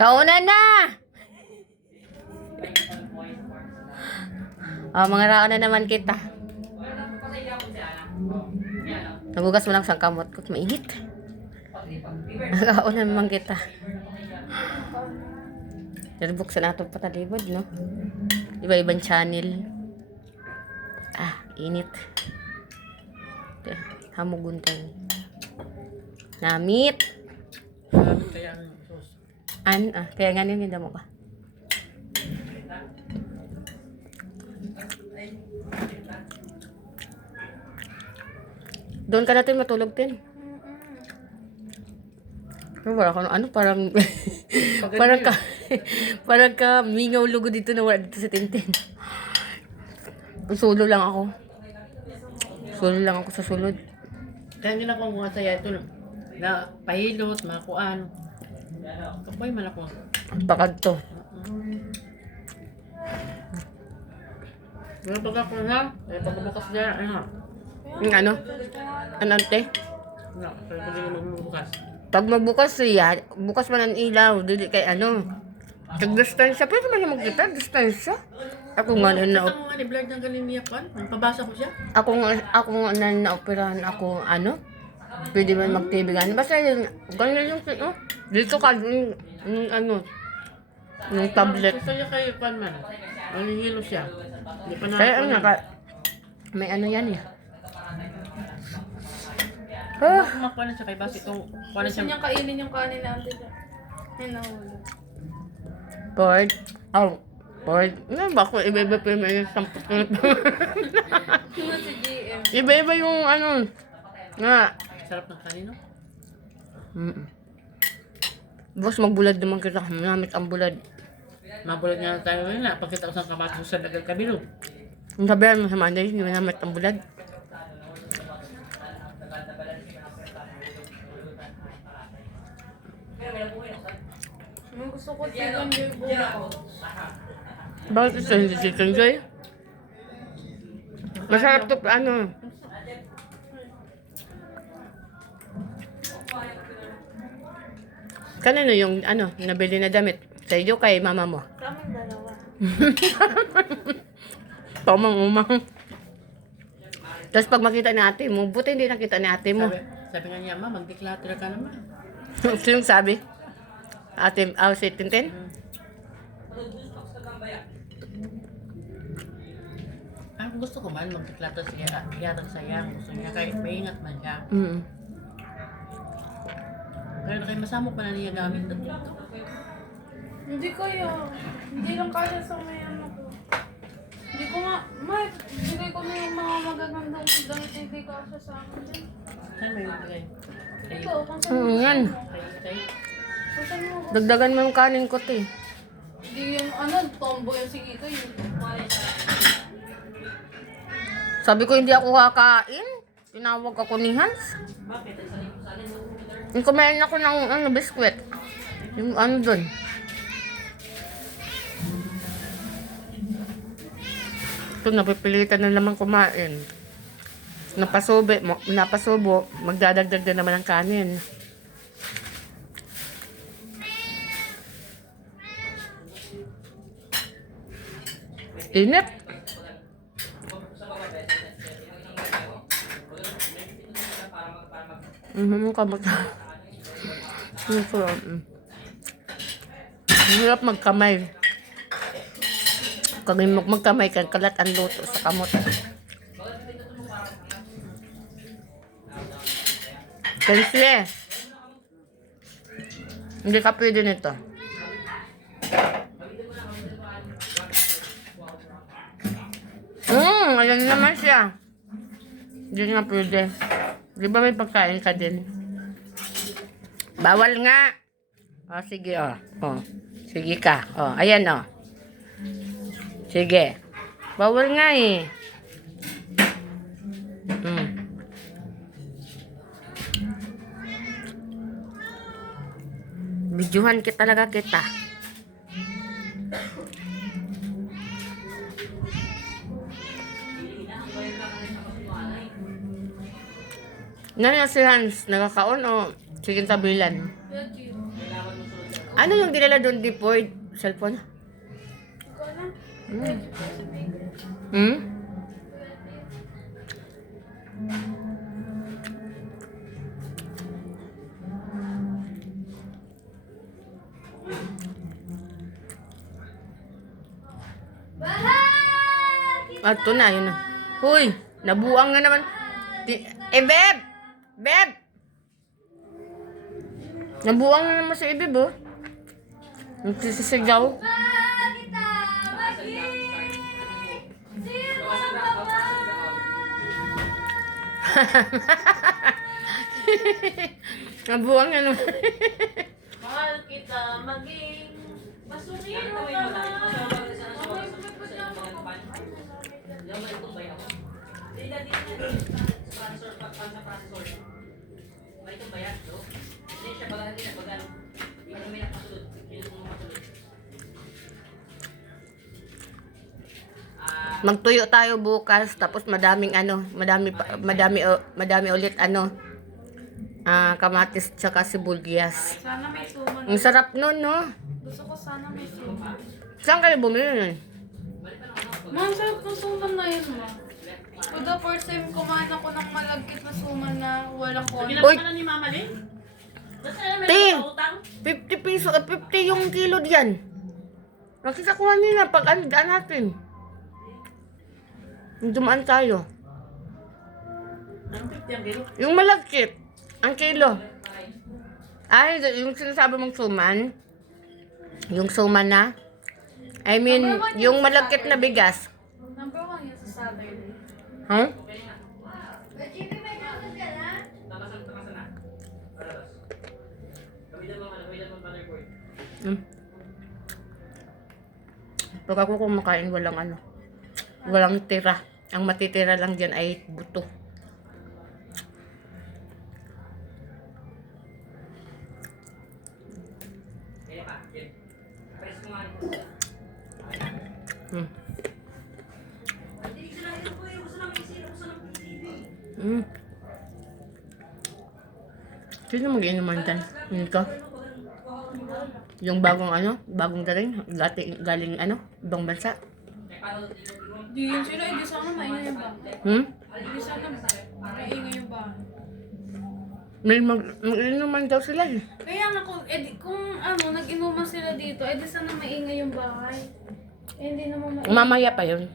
Kauna na! Mga raon na naman kita. Nagugas mo lang sa kamot ko. Mainit. Kauna naman kita. Pero buksan natin patalibod, no? Iba-ibang channel. Init. Hamuguntay. Namit. Kaya nga ninda mo ka. Doon ka natin matulog din. Wala ka parang parang ka mingaw lugo dito na wala dito sa Tintin. Solo lang ako. Sa sulod. Kaya hindi na akong mga saya ito na pahilot, mga kuan. Kapoy man ako. Bakag to. Pero pag ako na, pagbukas na, Ano? Anante? Pero pag hindi magbukas. Pag magbukas siya, bukas man ang ilaw, dili kay ano. Tag-distansya, pwede man yung magkita, distansya. Ako nga na Ako nga ni Blard ng galing niya kuan, pabasa ko siya. ako nga na-operahan ako, pwede man magtibigan. Basta yun, ganyan yung, dito ka, yung tablet. Gusto niya kayo kuan man, nanghihilo siya. Hindi pa na. Kaya may ano yan eh. Kumakuha na siya kay Basi itong kuha na Gusto siya. niyang kainin yung kanin na ate dyan. Yan nahulog. Board. Board. Ba ako, iba-iba pa yung may samput ko na ito. Sino si GM? Iba-iba yung nga. Sarap ng kanino. Boss, magbulad naman kita. Namit ang bulad. Mabulad nga tayo ngayon na, pagkita ko sa kamatis sa dagang kabilo. Ang sabihan mo sa Monday, hindi mo namit ang bulad. Gusto ko chicken joy buko. Bakit ito hindi chicken joy? Masarap to, Kanino yung, nabili na damit? Sa iyo kay mama mo? Kaming dalawa. Pamang-umang. Tapos pag makita ni ate mo, buti hindi nakita ni ate mo. Sabi nga niya, ma, mag-declutter ka naman. Sinong sabi? Ate, si Tintin? Ang gusto ko man, mag-declutter siya, hiyatag saya. Gusto niya, kahit maingat man siya. Pero kayo masamo pa na niya gamit na dito. Hindi kaya. Hindi lang kaya sa may ano ko. Hindi ko nga, bigay ko na yung mga magagandang damit na hindi kasya sa akin din. Saan may magbigay? Ito, kung saan Yan. kung saan mo. Dagdagan mo yung kanin ko, te. Hindi yung tomboy yung sige ko yun. Sabi ko hindi ako kakain. Tinawag ako ni Hans. Yung kumain ako ng biskwit. Yung doon. Ito, napipilitan na naman kumain. Napasubo, magdadagdag na naman ng kanin. Init. Kamot. Hirap magkamay. Kag magkamay ka, kalat ang luto sa kamot. Kensle. Hindi ka pwede nito. Ayan naman siya. Hindi nga pwede. Di ba may pagkain ka din? Bawal nga. Sige, Sige ka. Ayan, Sige. Bawal nga eh. Bidyuhan kita talaga kita. Nani si Hans, nagkakaon o sige tabilan? Ano yung dinala doon, Depoy? Cellphone? Ikaw na. Hmm? Hmm? Ito na, yun na. Huy, nabuang na naman. Beb! Beb! Nabuang na naman si Beb, oh. Nagsisisigaw. Nabuang na naman. Mahal kita maging masuniro ka na. Magtuyo tayo bukas tapos madaming ano, madami ulit ano. Kamatis tsaka sibuyas. Sana may suman. Ang sarap nun, no? Gusto ko sana may suman. Saan kayo bumili nun? Ma, ang sarap ng suman na yun, ma. For the first time, kumain ako ng malagkit na suman na walang konti. Uy! Ginagawa na ni Mama Lynn? Basta na may Tin! utang? 50 peso, 50 yung kilo diyan. Nakita ko kanina pag ano, daan natin. Dumaan tayo. Ang 50 ang kilo. Yung malagkit, ang kilo. Ay, yung sinasabi mong suman. Yung suman na. I mean, yung malagkit na bigas. Number 1 yun sa Saturday. Huh? Hmm. Pag ako kumakain, walang ano. Walang tira. Ang matitira lang dyan ay buto. Hmm. Hmm. Sino mag-inuman dyan? Yun ka? Yung bagong ano? Bagong galing ano? Ibang bansa? Di yun sila, hindi sana maingay yung bahay. Hmm? Hindi sana maingay yung bahay. May mag-inuman daw sila eh. Kaya nga kung ano, nag-inuman sila dito, edi sana maingay yung bahay. Eh, hindi naman maingay. Mamaya pa yun.